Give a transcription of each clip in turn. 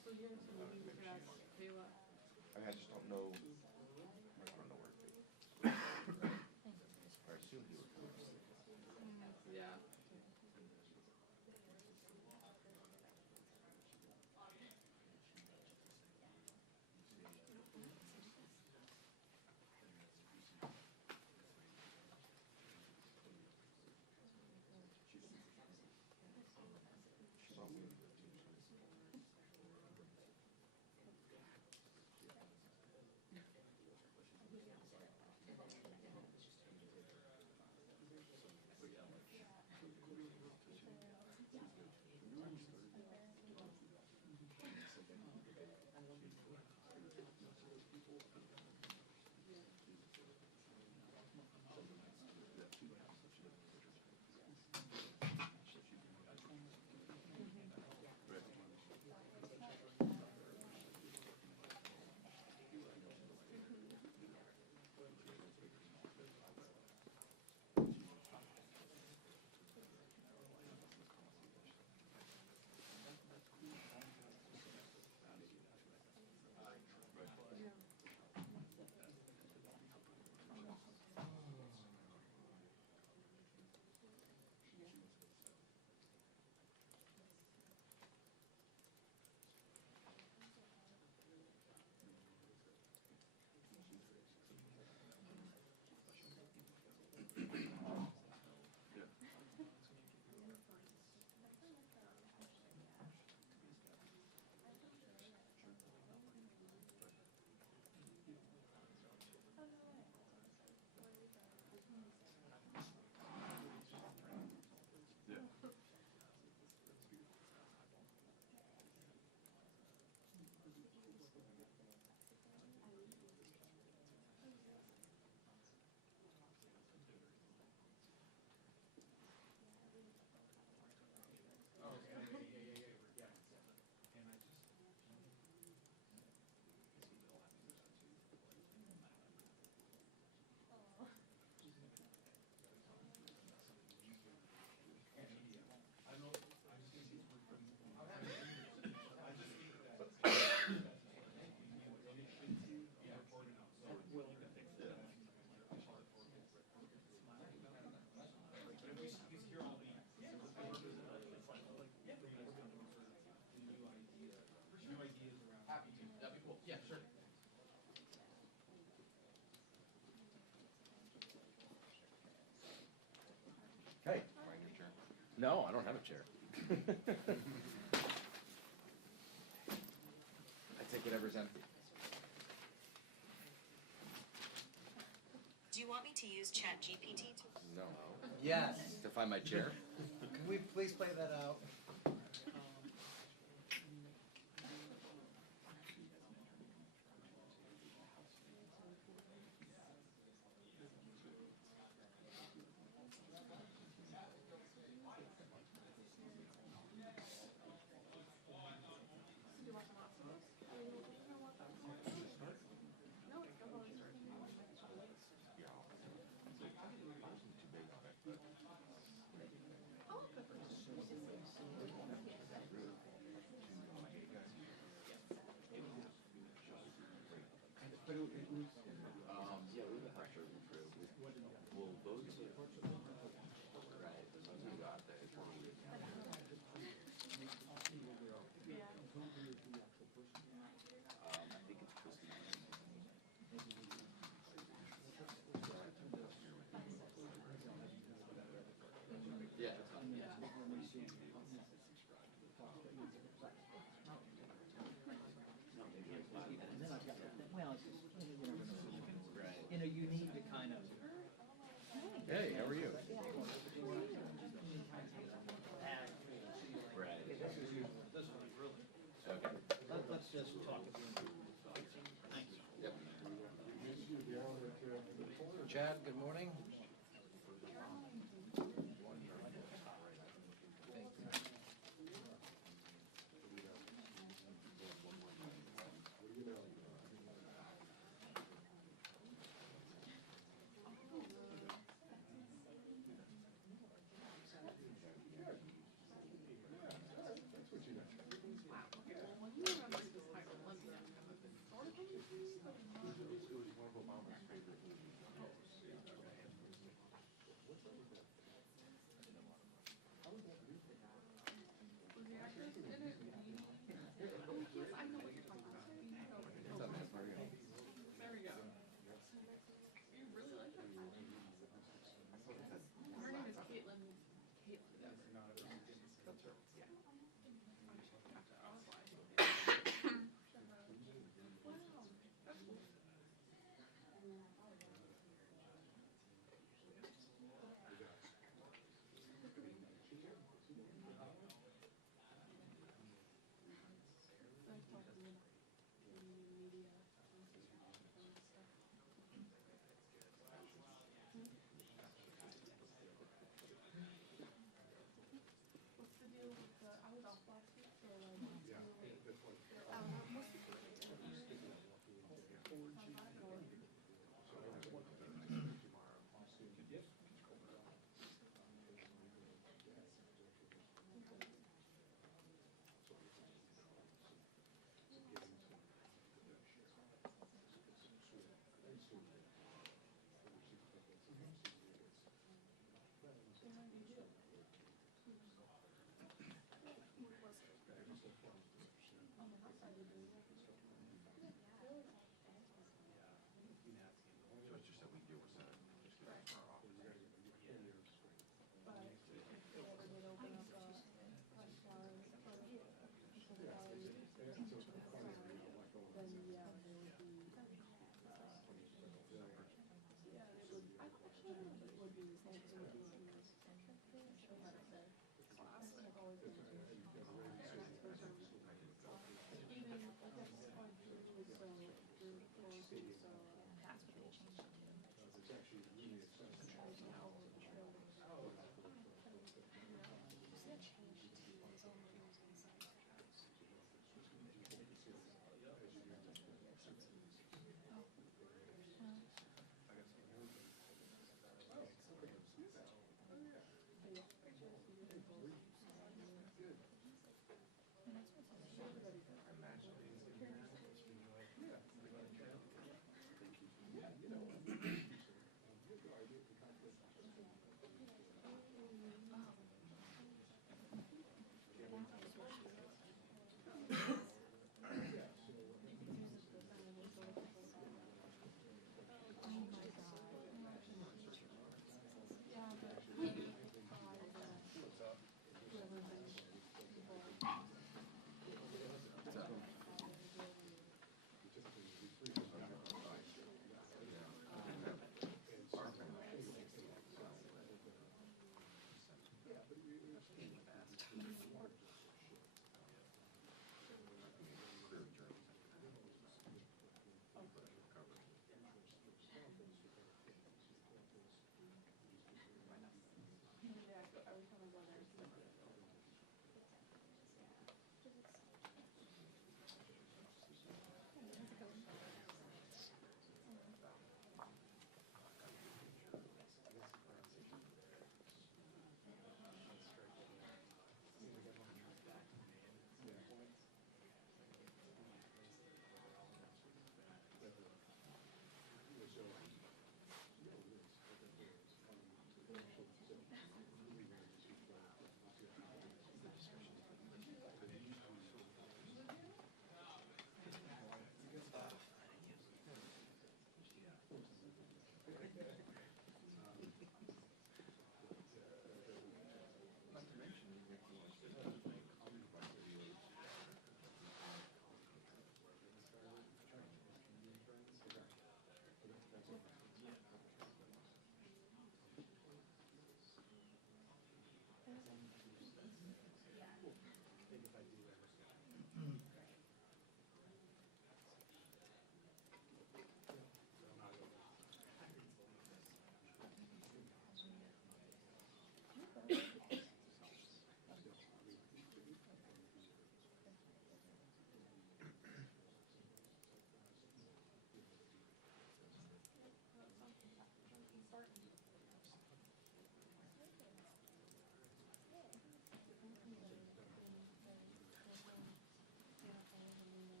also here, so maybe we could ask Kayla. I just don't know. I don't know where to be. I assume he would come. Yeah. She's on me. Hey. Find your chair. No, I don't have a chair. I take whatever's empty. Do you want me to use ChatGPT to? No. Yes. To find my chair? Can we please play that out? Do you want some hot sauce? No, it's no problem. Yeah. I wasn't too big on it, but Oh, peppers. But it was, Yeah, we have pressure through. Well, those are right. Those we got there. I think it's Chrissy. Yeah. And then I've got that, well, it's just, you never know. Right. You know, you need to kind of. Hey, how are you? add. Right. This one's really. Okay. Let's just talk about it. Thank you. Yep. Chad, good morning. Wow. Was the actress in it? Oh, yes, I know what you're talking about. You know, It's on that part, yeah. there we go. You really like her? Her name is Caitlin. Caitlin, yes. That's her. Yeah. Gotcha. I was like, wow, that's cool. What's the deal with the, I was off last week, so like, what's the deal with, most people are doing So it's just that we deal with that, just get it from our office.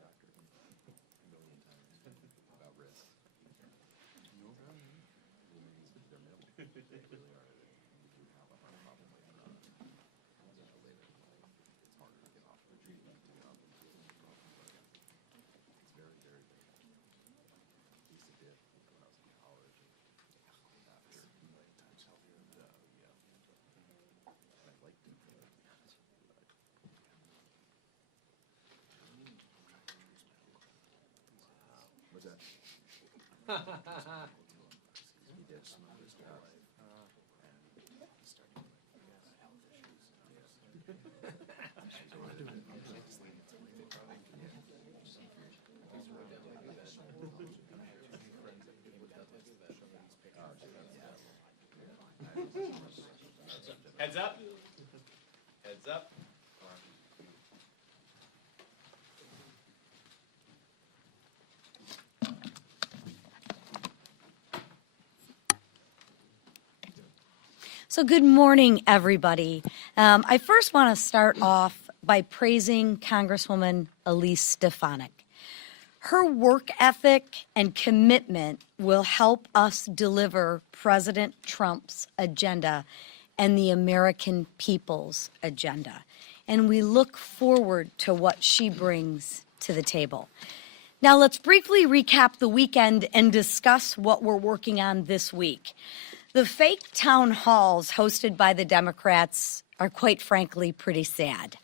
doctor a million times about risk. No problem. They're minimal. They really are. If you have a heart problem like later in life, it's harder to get off the treatment, to get off the treatment. It's very, very big. I used to dip when I was in college and after a million times healthier than that. Yeah. I liked it. What's that? He did smoke his whole life. And he started getting health issues. Heads up. Heads up. So good morning, everybody. I first want to start off by praising Congresswoman Elise Stefanik. Her work ethic and commitment will help us deliver President Trump's agenda and the American people's agenda. And we look forward to what she brings to the table. Now let's briefly recap the weekend and discuss what we're working on this week. The fake town halls hosted by the Democrats are quite frankly pretty sad.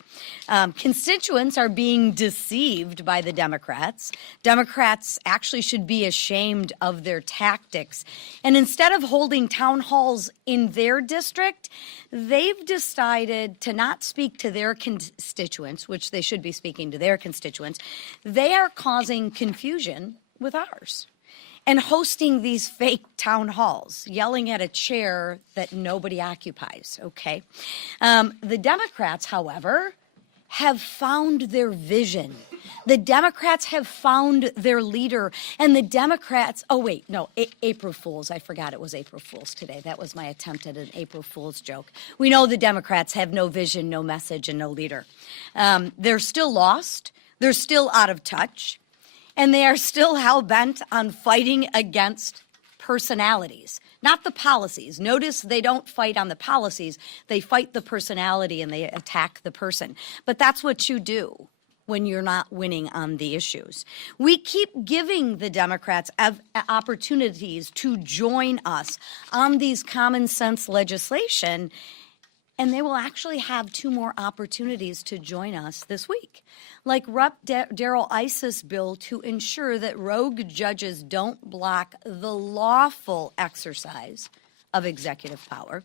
Constituents are being deceived by the Democrats. Democrats actually should be ashamed of their tactics. And instead of holding town halls in their district, they've decided to not speak to their constituents, which they should be speaking to their constituents. They are causing confusion with ours and hosting these fake town halls, yelling at a chair that nobody occupies, okay? The Democrats, however, have found their vision. The Democrats have found their leader, and the Democrats, April Fools. I forgot it was April Fools today. That was my attempt at an April Fool's joke. We know the Democrats have no vision, no message, and no leader. They're still lost. They're still out of touch. And they are still hell-bent on fighting against personalities, not the policies. Notice they don't fight on the policies. They fight the personality and they attack the person. But that's what you do when you're not winning on the issues. We keep giving the Democrats opportunities to join us on these common sense legislation, and they will actually have 2 more opportunities to join us this week. Like Rep. Darrell Issa's bill to ensure that rogue judges don't block the lawful exercise of executive power.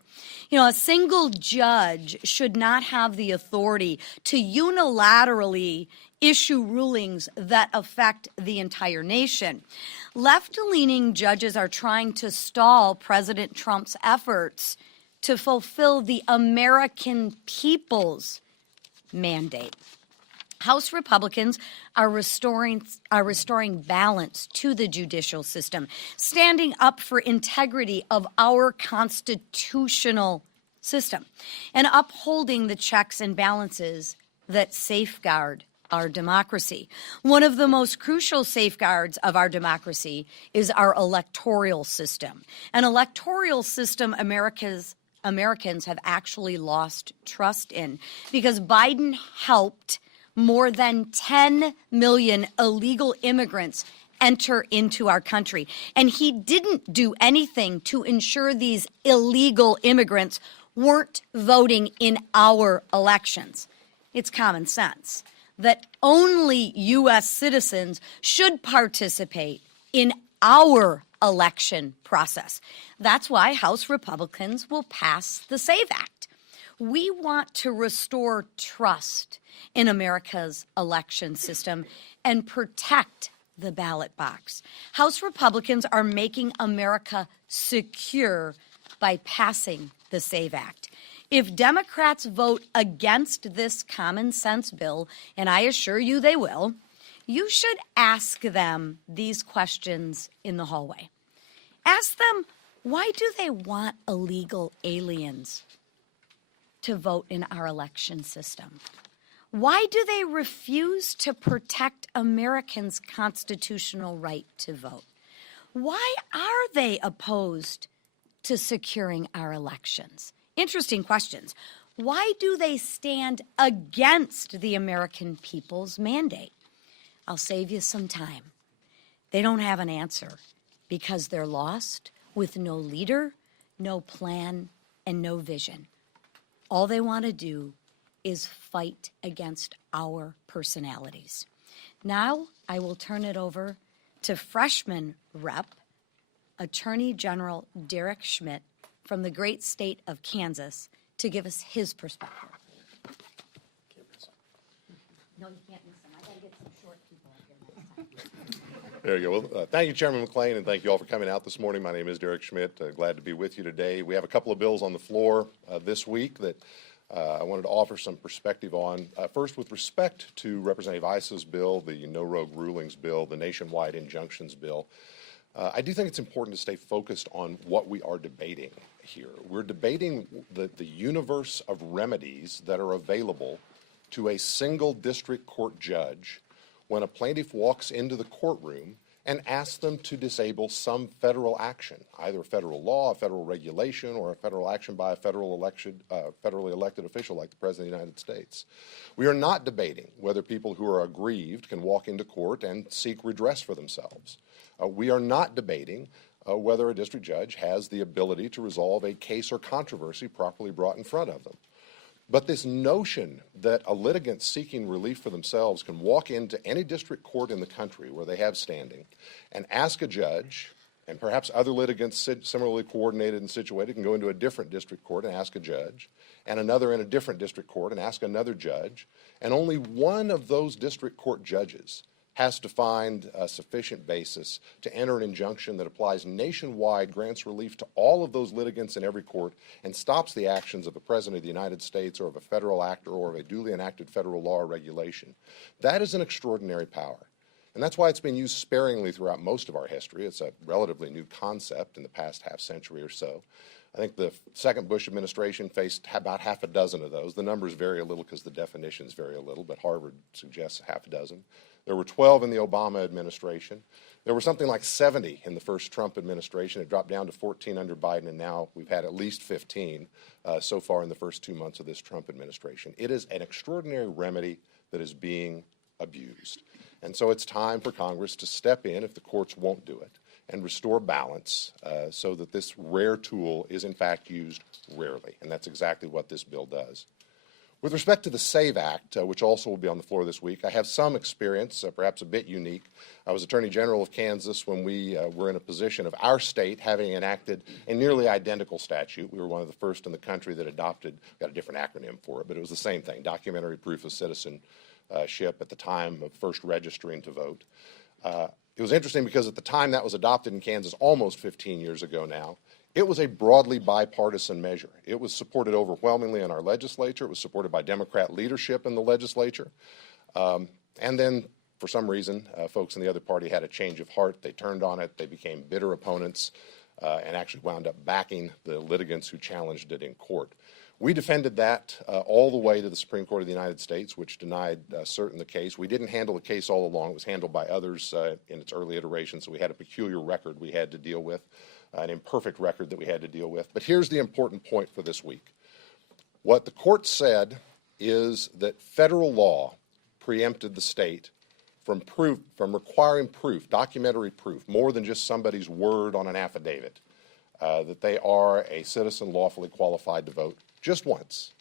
You know, a single judge should not have the authority to unilaterally issue rulings that affect the entire nation. Left-leaning judges are trying to stall President Trump's efforts to fulfill the American people's mandate. House Republicans are restoring balance to the judicial system, standing up for integrity of our constitutional system, and upholding the checks and balances that safeguard our democracy. One of the most crucial safeguards of our democracy is our electoral system. An electoral system Americans have actually lost trust in because Biden helped more than 10 million illegal immigrants enter into our country. And he didn't do anything to ensure these illegal immigrants weren't voting in our elections. It's common sense that only U.S. citizens should participate in our election process. That's why House Republicans will pass the SAVE Act. We want to restore trust in America's election system and protect the ballot box. House Republicans are making America secure by passing the SAVE Act. If Democrats vote against this common sense bill, and I assure you they will, you should ask them these questions in the hallway. Ask them, why do they want illegal aliens to vote in our election system? Why do they refuse to protect Americans' constitutional right to vote? Why are they opposed to securing our elections? Interesting questions. Why do they stand against the American people's mandate? I'll save you some time. They don't have an answer because they're lost with no leader, no plan, and no vision. All they want to do is fight against our personalities. Now I will turn it over to freshman rep, Attorney General Derek Schmidt from the great state of Kansas to give us his perspective. No, you can't miss them. I got to get some short people up here next time. There you go. Well, thank you, Chairman McClain, and thank you all for coming out this morning. My name is Derek Schmidt. Glad to be with you today. We have a couple of bills on the floor this week that I wanted to offer some perspective on. First, with respect to Representative Issa's bill, the No Rogue Rulings bill, the Nationwide Injunctions bill, I do think it's important to stay focused on what we are debating here. We're debating the universe of remedies that are available to a single district court judge when a plaintiff walks into the courtroom and asks them to disable some federal action, either a federal law, a federal regulation, or a federal action by a federally elected official like the President of the United States. We are not debating whether people who are aggrieved can walk into court and seek redress for themselves. We are not debating whether a district judge has the ability to resolve a case or controversy properly brought in front of them. But this notion that a litigant seeking relief for themselves can walk into any district court in the country where they have standing and ask a judge, and perhaps other litigants similarly coordinated and situated can go into a different district court and ask a judge, and another in a different district court and ask another judge, and only one of those district court judges has to find a sufficient basis to enter an injunction that applies nationwide, grants relief to all of those litigants in every court, and stops the actions of the President of the United States or of a federal actor or of a duly enacted federal law or regulation. That is an extraordinary power. And that's why it's been used sparingly throughout most of our history. It's a relatively new concept in the past half century or so. I think the second Bush administration faced about half a dozen of those. The numbers vary a little because the definitions vary a little, but Harvard suggests half a dozen. There were 12 in the Obama administration. There were something like 70 in the first Trump administration. It dropped down to 14 under Biden, and now we've had at least 15 so far in the first 2 months of this Trump administration. It is an extraordinary remedy that is being abused. And so it's time for Congress to step in, if the courts won't do it, and restore balance so that this rare tool is in fact used rarely. And that's exactly what this bill does. With respect to the SAVE Act, which also will be on the floor this week, I have some experience, perhaps a bit unique. I was Attorney General of Kansas when we were in a position of our state having enacted a nearly identical statute. We were one of the first in the country that adopted, got a different acronym for it, but it was the same thing, documentary proof of citizenship at the time of first registering to vote. It was interesting because at the time that was adopted in Kansas almost 15 years ago now, it was a broadly bipartisan measure. It was supported overwhelmingly in our legislature. It was supported by Democrat leadership in the legislature. And then, for some reason, folks in the other party had a change of heart. They turned on it. They became bitter opponents and actually wound up backing the litigants who challenged it in court. We defended that all the way to the Supreme Court of the United States, which denied cert in the case. We didn't handle the case all along. It was handled by others in its early iterations, so we had a peculiar record we had to deal with. An imperfect record that we had to deal with. But here's the important point for this week. What the court said is that federal law preempted the state from requiring proof, documentary proof, more than just somebody's word on an affidavit, that they are a citizen lawfully qualified to vote just once,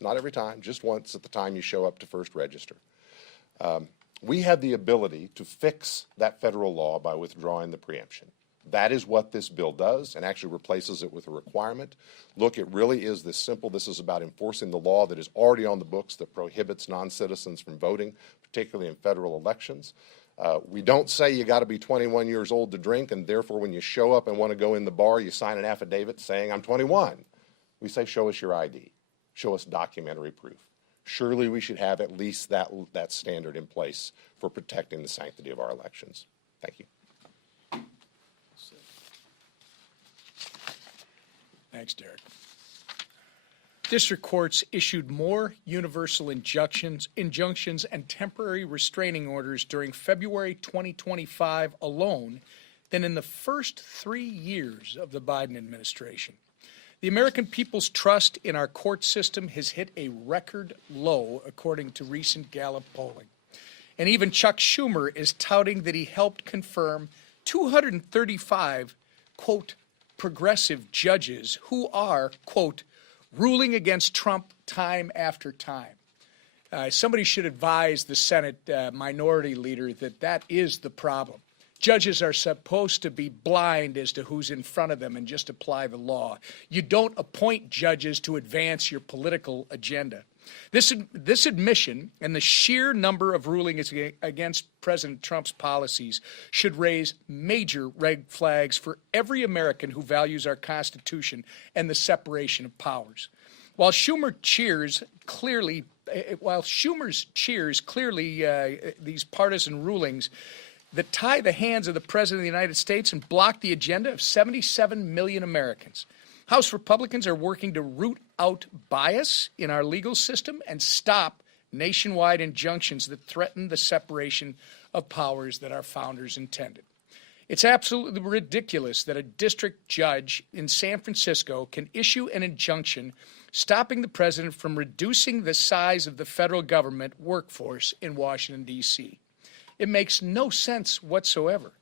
not every time, just once at the time you show up to first register. We have the ability to fix that federal law by withdrawing the preemption. That is what this bill does, and actually replaces it with a requirement. Look, it really is this simple. This is about enforcing the law that is already on the books that prohibits non-citizens from voting, particularly in federal elections. We don't say you got to be 21 years old to drink, and therefore when you show up and want to go in the bar, you sign an affidavit saying, I'm 21. We say, show us your ID. Show us documentary proof. Surely we should have at least that standard in place for protecting the sanctity of our elections. Thank you. Thanks, Derek. district courts issued more universal injunctions and temporary restraining orders during February 2025 alone than in the first 3 years of the Biden administration. The American people's trust in our court system has hit a record low, according to recent Gallup polling. And even Chuck Schumer is touting that he helped confirm 235, quote, progressive judges who are, quote, ruling against Trump time after time. Somebody should advise the Senate minority leader that that is the problem. Judges are supposed to be blind as to who's in front of them and just apply the law. You don't appoint judges to advance your political agenda. This admission and the sheer number of rulings against President Trump's policies should raise major red flags for every American who values our Constitution and the separation of powers. While Schumer's cheers clearly these partisan rulings that tie the hands of the President of the United States and block the agenda of 77 million Americans. House Republicans are working to root out bias in our legal system and stop nationwide injunctions that threaten the separation of powers that our founders intended. It's absolutely ridiculous that a district judge in San Francisco can issue an injunction stopping the president from reducing the size of the federal government workforce in Washington, D.C. It makes no sense whatsoever.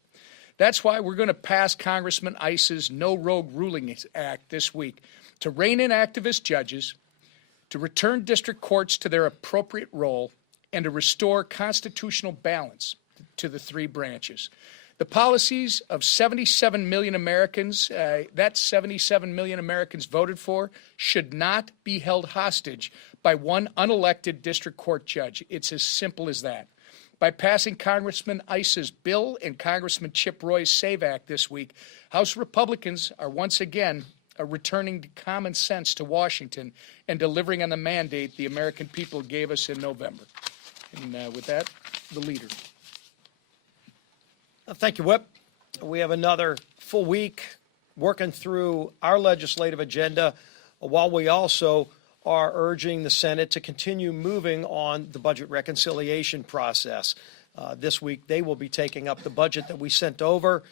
That's why we're going to pass Congressman Ice's No Rogue Rulings Act this week to rein in activist judges, to return district courts to their appropriate role, and to restore constitutional balance to the three branches. The policies of 77 million Americans, that 77 million Americans voted for, should not be held hostage by one unelected district court judge. It's as simple as that. By passing Congressman Ice's bill and Congressman Chip Roy's SAVE Act this week, House Republicans are once again returning common sense to Washington and delivering on the mandate the American people gave us in November. And with that, the leader. Thank you, Whip. We have another full week working through our legislative agenda while we also are urging the Senate to continue moving on the budget reconciliation process. This week, they will be taking up the budget that we sent over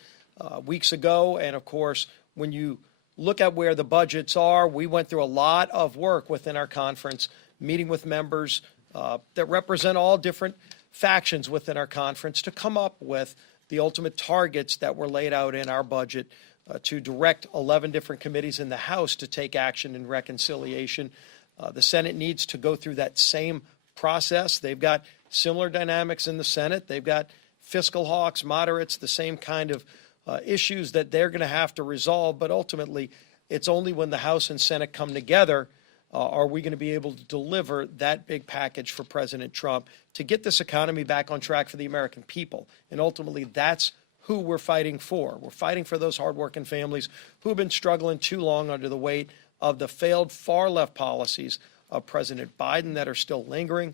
weeks ago. And of course, when you look at where the budgets are, we went through a lot of work within our conference, meeting with members that represent all different factions within our conference to come up with the ultimate targets that were laid out in our budget to direct 11 different committees in the House to take action in reconciliation. The Senate needs to go through that same process. They've got similar dynamics in the Senate. They've got fiscal hawks, moderates, the same kind of issues that they're going to have to resolve. But ultimately, it's only when the House and Senate come together are we going to be able to deliver that big package for President Trump to get this economy back on track for the American people. And ultimately, that's who we're fighting for. We're fighting for those hardworking families who have been struggling too long under the weight of the failed far-left policies of President Biden that are still lingering.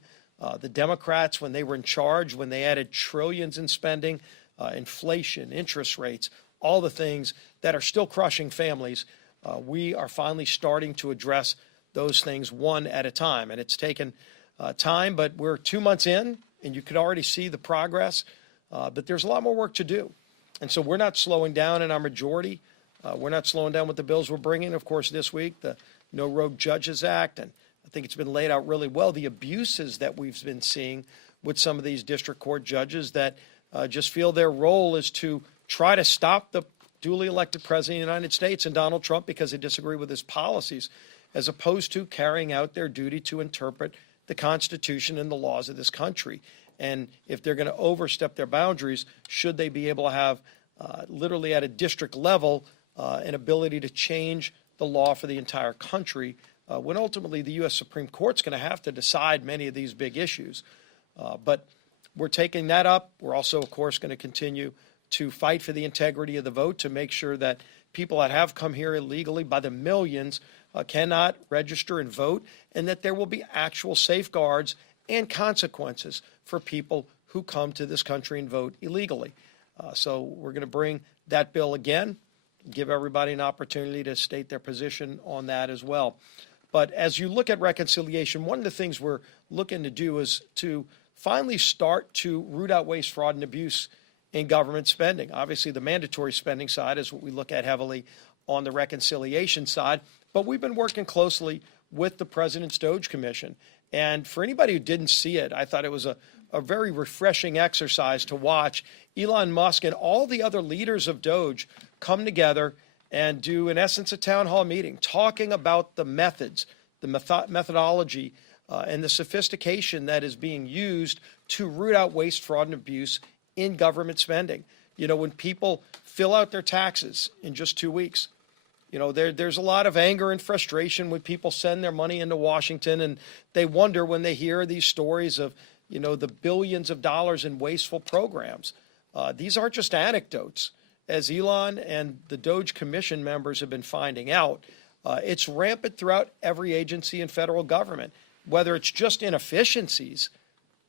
The Democrats, when they were in charge, when they added trillions in spending, inflation, interest rates, all the things that are still crushing families, we are finally starting to address those things one at a time. And it's taken time, but we're 2 months in, and you could already see the progress. But there's a lot more work to do. And so we're not slowing down in our majority. We're not slowing down with the bills we're bringing. Of course, this week, the No Rogue Judges Act, and I think it's been laid out really well, the abuses that we've been seeing with some of these district court judges that just feel their role is to try to stop the duly elected president of the United States and Donald Trump because they disagree with his policies, as opposed to carrying out their duty to interpret the Constitution and the laws of this country. And if they're going to overstep their boundaries, should they be able to have literally at a district level an ability to change the law for the entire country, when ultimately the U.S. Supreme Court's going to have to decide many of these big issues. But we're taking that up. We're also, of course, going to continue to fight for the integrity of the vote to make sure that people that have come here illegally by the millions cannot register and vote, and that there will be actual safeguards and consequences for people who come to this country and vote illegally. So we're going to bring that bill again, give everybody an opportunity to state their position on that as well. But as you look at reconciliation, one of the things we're looking to do is to finally start to root out waste, fraud, and abuse in government spending. Obviously, the mandatory spending side is what we look at heavily on the reconciliation side. But we've been working closely with the President's Doge Commission. And for anybody who didn't see it, I thought it was a very refreshing exercise to watch Elon Musk and all the other leaders of Doge come together and do, in essence, a town hall meeting, talking about the methods, the methodology, and the sophistication that is being used to root out waste, fraud, and abuse in government spending. You know, when people fill out their taxes in just 2 weeks, you know, there's a lot of anger and frustration when people send their money into Washington, and they wonder when they hear these stories of, you know, the billions of dollars in wasteful programs. These aren't just anecdotes. As Elon and the Doge Commission members have been finding out, it's rampant throughout every agency in federal government, whether it's just inefficiencies,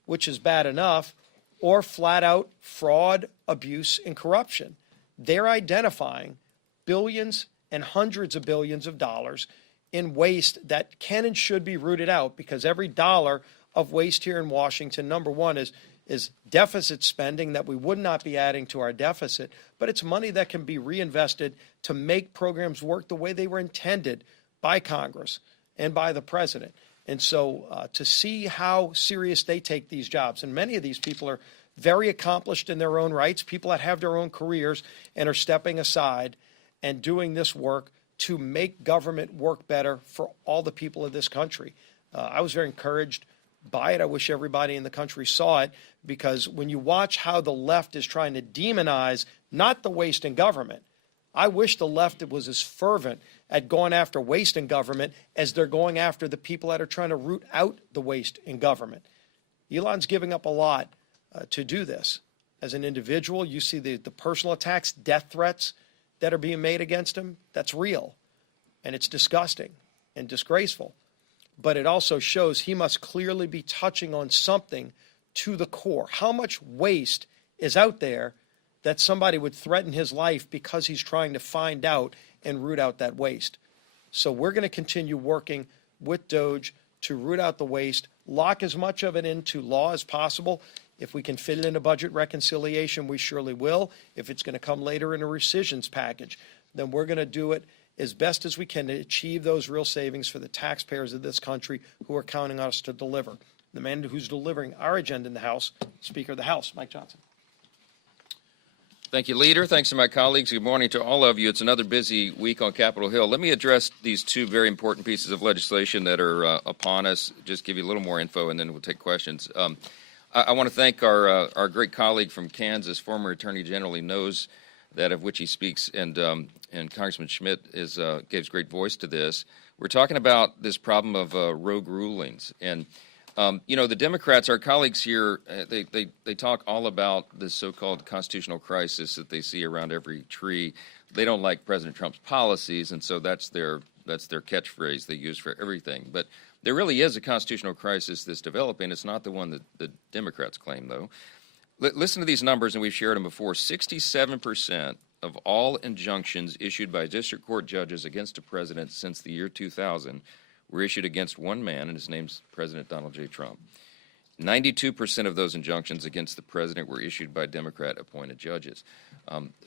which is bad enough, or flat out fraud, abuse, and corruption. They're identifying billions and hundreds of billions of dollars in waste that can and should be rooted out, because every dollar of waste here in Washington, number one, is deficit spending that we would not be adding to our deficit, but it's money that can be reinvested to make programs work the way they were intended by Congress and by the president. And so to see how serious they take these jobs, and many of these people are very accomplished in their own rights, people that have their own careers and are stepping aside and doing this work to make government work better for all the people of this country. I was very encouraged by it. I wish everybody in the country saw it, because when you watch how the left is trying to demonize not the waste in government, I wish the left was as fervent at going after waste in government as they're going after the people that are trying to root out the waste in government. Elon's giving up a lot to do this. As an individual, you see the personal attacks, death threats that are being made against him. That's real, and it's disgusting and disgraceful. But it also shows he must clearly be touching on something to the core. How much waste is out there that somebody would threaten his life because he's trying to find out and root out that waste? So we're going to continue working with Doge to root out the waste, lock as much of it into law as possible. If we can fit it into budget reconciliation, we surely will. If it's going to come later in a rescissions package, then we're going to do it as best as we can to achieve those real savings for the taxpayers of this country who are counting on us to deliver. The man who's delivering our agenda in the House, Speaker of the House, Mike Johnson. Thank you, Leader. Thanks to my colleagues. Good morning to all of you. It's another busy week on Capitol Hill. Let me address these two very important pieces of legislation that are upon us, just give you a little more info, and then we'll take questions. I want to thank our great colleague from Kansas, former Attorney General. He knows that of which he speaks, and Congressman Schmidt gives great voice to this. We're talking about this problem of rogue rulings, and you know, the Democrats, our colleagues here, they talk all about this so-called constitutional crisis that they see around every tree. They don't like President Trump's policies, and so that's their catchphrase they use for everything. But there really is a constitutional crisis that's developing. It's not the one that the Democrats claim, though. Listen to these numbers, and we've shared them before. 67% of all injunctions issued by district court judges against a president since the year 2000 were issued against one man, and his name's President Donald J. Trump. 92% of those injunctions against the president were issued by Democrat-appointed judges.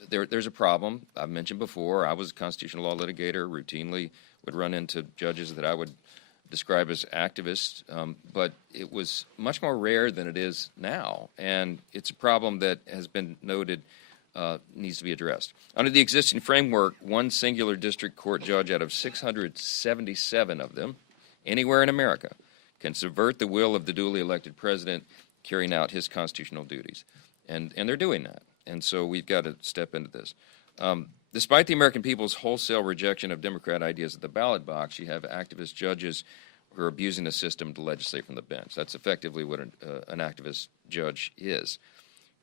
There's a problem. I've mentioned before, I was a constitutional law litigator, routinely would run into judges that I would describe as activists, but it was much more rare than it is now, and it's a problem that has been noted needs to be addressed. Under the existing framework, one singular district court judge out of 677 of them, anywhere in America, can subvert the will of the duly elected president carrying out his constitutional duties. And they're doing that. And so we've got to step into this. Despite the American people's wholesale rejection of Democrat ideas at the ballot box, you have activist judges who are abusing the system to legislate from the bench. That's effectively what an activist judge is.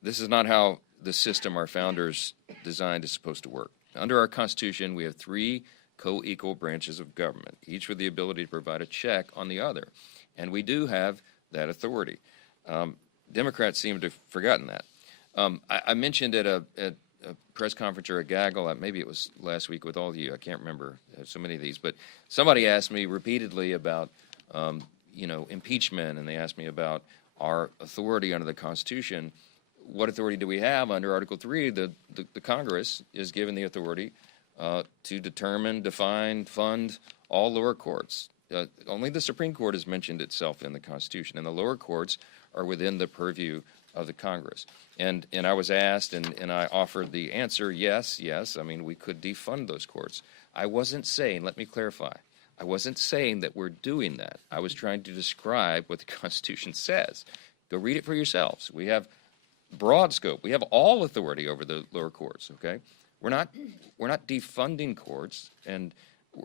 This is not how the system our founders designed is supposed to work. Under our Constitution, we have three co-equal branches of government, each with the ability to provide a check on the other. And we do have that authority. Democrats seem to have forgotten that. I mentioned at press conference or a gaggle, maybe it was last week with all of you, I can't remember, so many of these, but somebody asked me repeatedly about, impeachment, and they asked me about our authority under the Constitution. What authority do we have under Article 3? The Congress is given the authority to determine, define, fund all lower courts. Only the Supreme Court has mentioned itself in the Constitution, and the lower courts are within the purview of the Congress. And I was asked, and I offered the answer, yes. I mean, we could defund those courts. I wasn't saying, let me clarify, I wasn't saying that we're doing that. I was trying to describe what the Constitution says. Go read it for yourselves. We have broad scope. We have all authority over the lower courts, okay? We're not defunding courts, and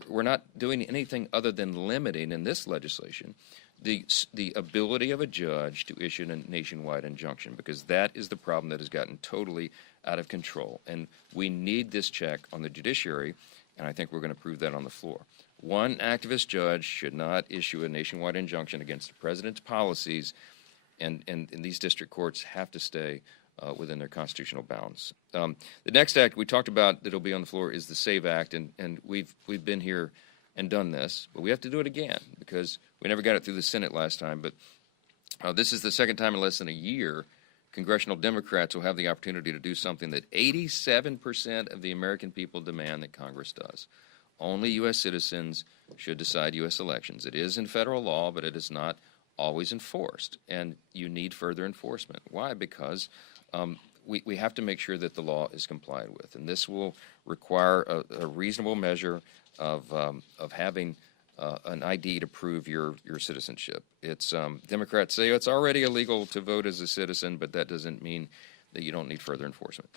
we're not doing anything other than limiting in this legislation the ability of a judge to issue a nationwide injunction, because that is the problem that has gotten totally out of control. And we need this check on the judiciary, and I think we're going to prove that on the floor. One activist judge should not issue a nationwide injunction against the president's policies, and these district courts have to stay within their constitutional bounds. The next act we talked about that will be on the floor is the SAVE Act, and we've been here and done this, but we have to do it again because we never got it through the Senate last time. But this is the second time in less than a year congressional Democrats will have the opportunity to do something that 87% of the American people demand that Congress does. Only U.S. citizens should decide U.S. elections. It is in federal law, but it is not always enforced, and you need further enforcement. Why? Because we have to make sure that the law is complied with, and this will require a reasonable measure of having an ID to prove your citizenship. It's Democrats say it's already illegal to vote as a citizen, but that doesn't mean that you don't need further enforcement.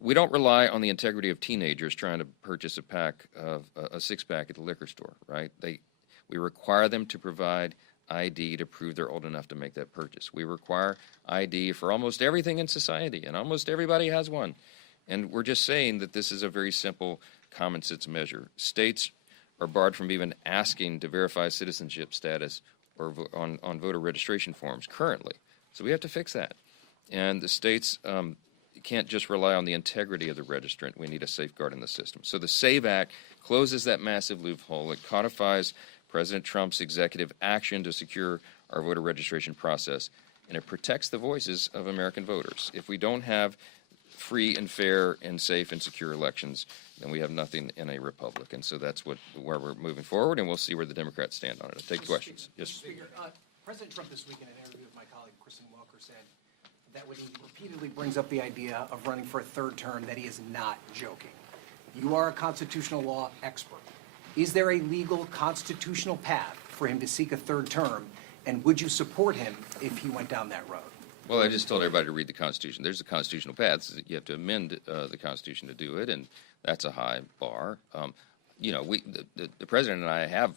We don't rely on the integrity of teenagers trying to purchase a six-pack at the liquor store, right? We require them to provide ID to prove they're old enough to make that purchase. We require ID for almost everything in society, and almost everybody has one. And we're just saying that this is a very simple common sense measure. States are barred from even asking to verify citizenship status or on voter registration forms currently. So we have to fix that. And the states can't just rely on the integrity of the registrant. We need a safeguard in the system. So the SAVE Act closes that massive loophole. It codifies President Trump's executive action to secure our voter registration process, and it protects the voices of American voters. If we don't have free and fair and safe and secure elections, then we have nothing in a republic. And so that's where we're moving forward, and we'll see where the Democrats stand on it. I'll take questions. Yes. Speaker, President Trump this week in an interview with my colleague Chrissy said that when he repeatedly brings up the idea of running for a third term, that he is not joking. You are a constitutional law expert. Is there a legal constitutional path for him to seek a third term, and would you support him if he went down that road? Well, I just told everybody to read the Constitution. There's a constitutional path. You have to amend the Constitution to do it, and that's a high bar. The president and I have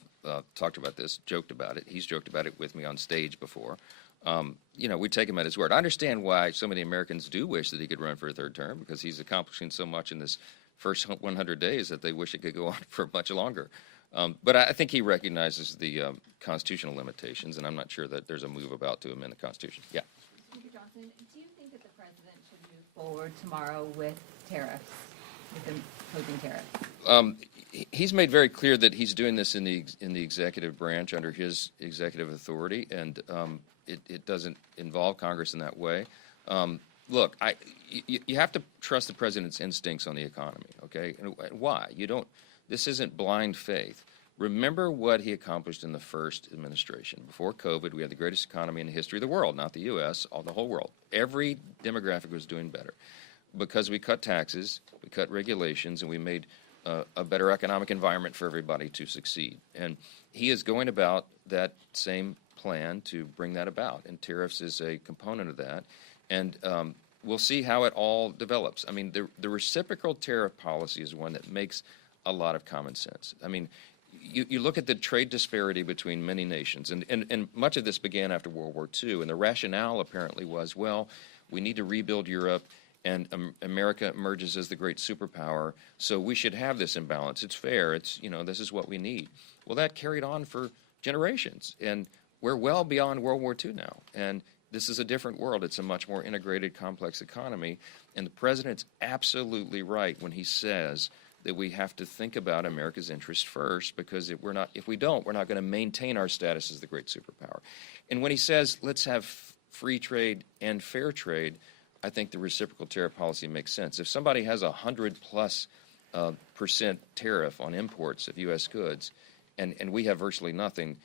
talked about this, joked about it. He's joked about it with me on stage before. We take him at his word. I understand why so many Americans do wish that he could run for a third term, because he's accomplishing so much in this first 100 days that they wish it could go on for much longer. But I think he recognizes the constitutional limitations, and I'm not sure that there's a move about to amend the Constitution. Yeah. Speaker Johnson, do you think that the president should move forward tomorrow with tariffs, with imposing tariffs? He's made very clear that he's doing this in the executive branch under his executive authority, and it doesn't involve Congress in that way. Look, you have to trust the president's instincts on the economy, okay? And why? This isn't blind faith. Remember what he accomplished in the first administration. Before COVID, we had the greatest economy in the history of the world, not the U.S., the whole world. Every demographic was doing better because we cut taxes, we cut regulations, and we made a better economic environment for everybody to succeed. And he is going about that same plan to bring that about, and tariffs is a component of that. And we'll see how it all develops. I mean, the reciprocal tariff policy is one that makes a lot of common sense. I mean, you look at the trade disparity between many nations, and much of this began after World War II, and the rationale apparently was, well, we need to rebuild Europe, and America emerges as the great superpower, so we should have this imbalance. It's fair. This is what we need. Well, that carried on for generations, and we're well beyond World War II now, and this is a different world. It's a much more integrated, complex economy. And the president's absolutely right when he says that we have to think about America's interest first, because if we don't, we're not going to maintain our status as the great superpower. And when he says, let's have free trade and fair trade, I think the reciprocal tariff policy makes sense. If somebody has 100+% tariff on imports of U.S. goods, and we have virtually nothing,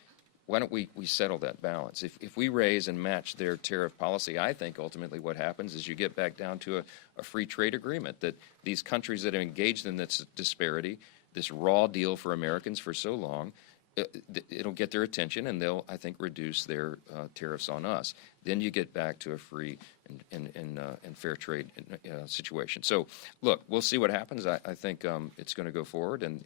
why don't we settle that balance? If we raise and match their tariff policy, I think ultimately what happens is you get back down to a free trade agreement, that these countries that have engaged in this disparity, this raw deal for Americans for so long, it'll get their attention, and they'll, I think, reduce their tariffs on us. Then you get back to a free and fair trade situation. So, look, we'll see what happens. I think it's going to go forward, and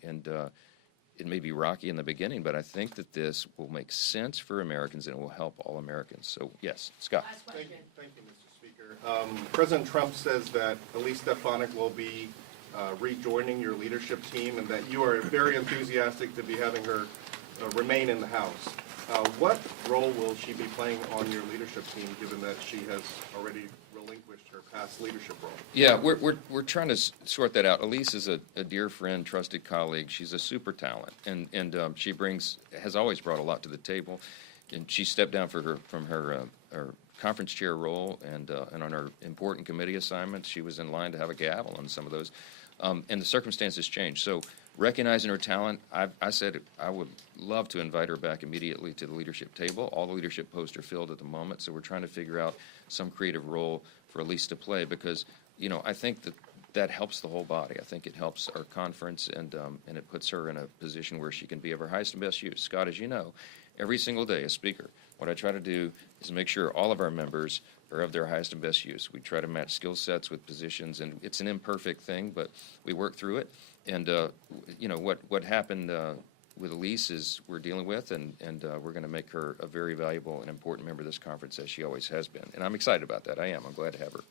it may be rocky in the beginning, but I think that this will make sense for Americans and it will help all Americans. So, yes, Scott. Thank you, Mr. Speaker. President Trump says that Elise Stefanik will be rejoining your leadership team, and that you are very enthusiastic to be having her remain in the House. What role will she be playing on your leadership team, given that she has already relinquished her past leadership role? Yeah, we're trying to sort that out. Elise is a dear friend, trusted colleague. She's a super talent, and she has always brought a lot to the table. And she stepped down from her conference chair role, and on her important committee assignments, she was in line to have a gavel on some of those. And the circumstances changed. So, recognizing her talent, I said I would love to invite her back immediately to the leadership table. All the leadership posts are filled at the moment, so we're trying to figure out some creative role for Elise to play, because, I think that helps the whole body. I think it helps our conference, and it puts her in a position where she can be of her highest and best use. Scott, as you know, every single day as Speaker, what I try to do is make sure all of our members are of their highest and best use. We try to match skill sets with positions, and it's an imperfect thing, but we work through it. And, what happened with Elise is we're dealing with, and we're going to make her a very valuable and important member of this conference, as she always has been. And I'm excited about that. I am. I'm glad to have her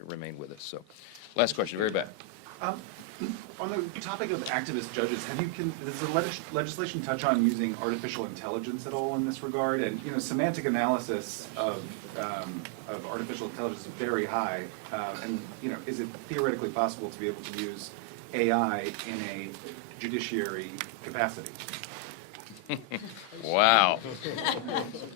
remain with us. So, last question, very back. On the topic of activist judges, does the legislation touch on using artificial intelligence at all in this regard? And semantic analysis of artificial intelligence is very high. And is it theoretically possible to be able to use AI in a judiciary capacity? Wow.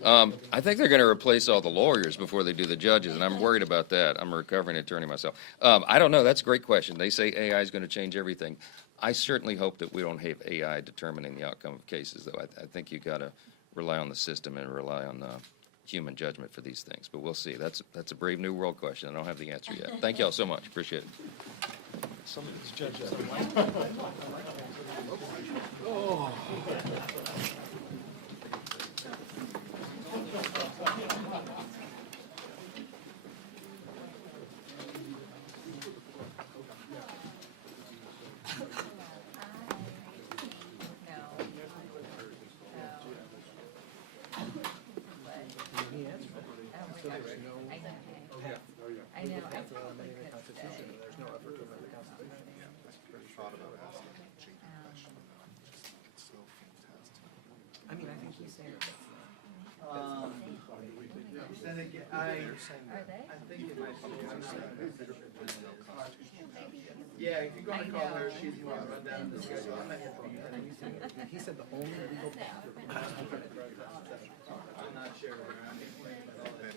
I think they're going to replace all the lawyers before they do the judges, and I'm worried about that. I'm a recovering attorney myself. I don't know. That's a great question. They say AI is going to change everything. I certainly hope that we don't have AI determining the outcome of cases, though. I think you've got to rely on the system and rely on human judgment for these things. But we'll see. That's a brave new world question. I don't have the answer yet. Thank you all so much. Appreciate it. Some of these judges. I know, I probably could stay. There's no effort to amend the Constitution. I thought about asking a cheeky question about it. It's so fantastic. I mean, I think he's saying it. Are they? think it might be. Yeah, if you're going to call her, she's the one to run down the schedule. I'm not here for you. He said the only legal path. I'm not sure. Oh, good.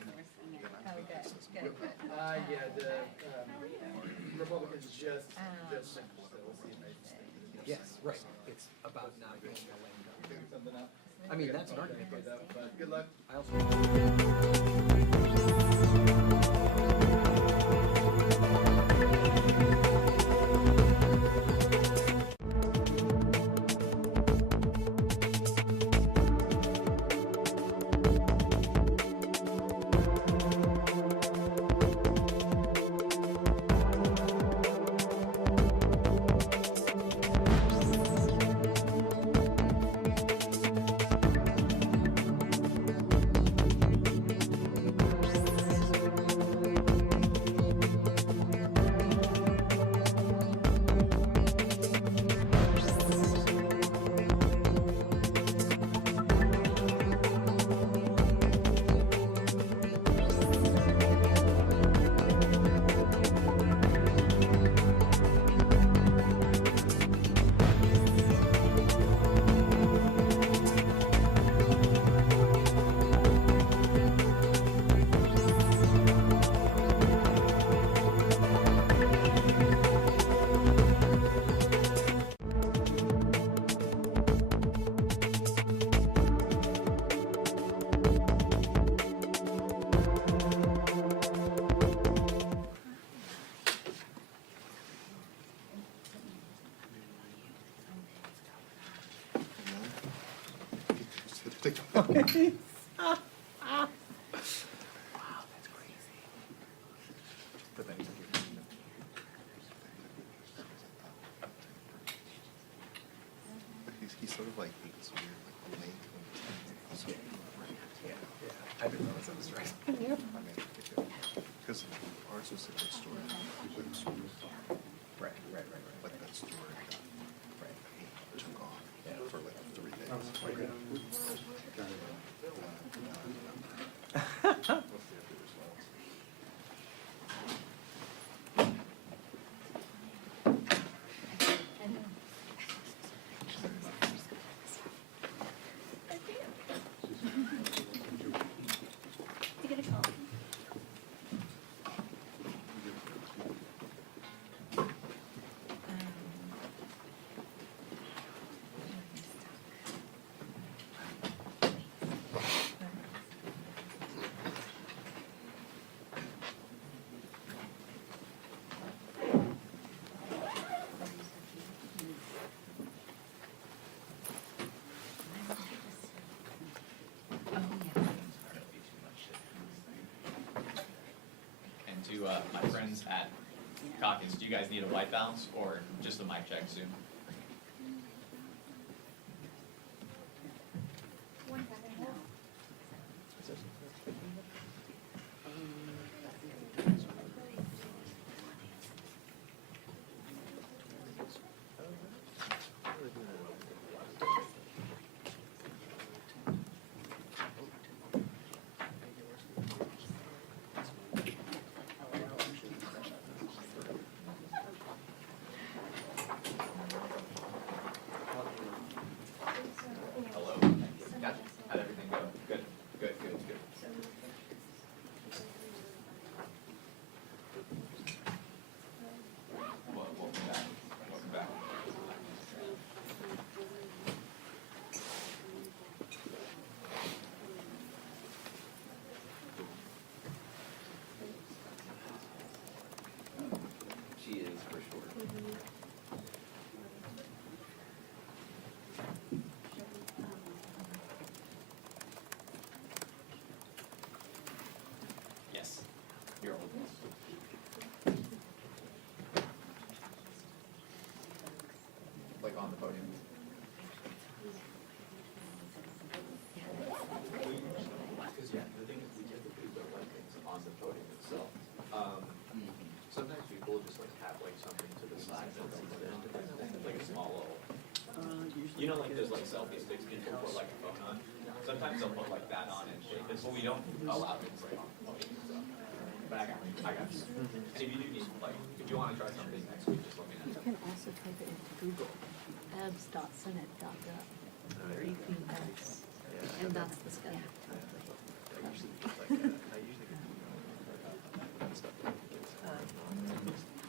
Yeah, the Republicans just so we'll see if they Yes, right. It's about not being a lame duck. something up. I mean, that's an argument. But good luck. I also. But then he's sort of like it's weird, like late when it's also right. Yeah, I didn't realize that was right. I mean, because ours was a good story. Right. But that story took off for like 3 days. Okay. And to my friends at Caucus, do you guys need a white balance or just a mic check soon? Hello? Gotcha. How'd everything go? Good. Welcome back. She is for sure. Yes, you're old. Like on the podium. Because yeah, the thing is we typically don't like things on the podium itself. Sometimes people just like have like something to the side that they'll put in different things, like a small little. You know, like there's like selfie sticks people put like a phone on. Sometimes they'll put like that on and shake it, but we don't allow things like on the podium. So. But I got you. And if you do need like, if you want to try something next week, just let me know. You can also type it into Google, abs.senate.gov, EPS, and that's the schedule.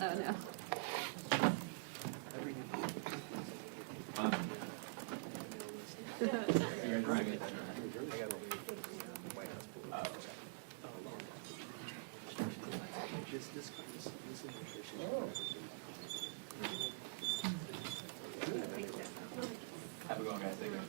Oh, no. Have a good one, guys. Take care.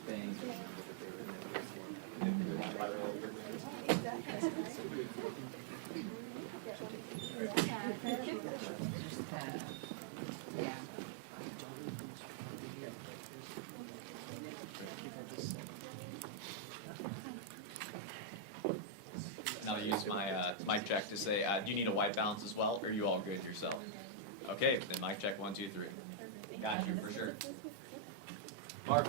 Now I'll use my mic check to say, do you need a white balance as well, or are you all good yourself? Okay, then mic check 1, 2, 3. Got you for sure. Mark.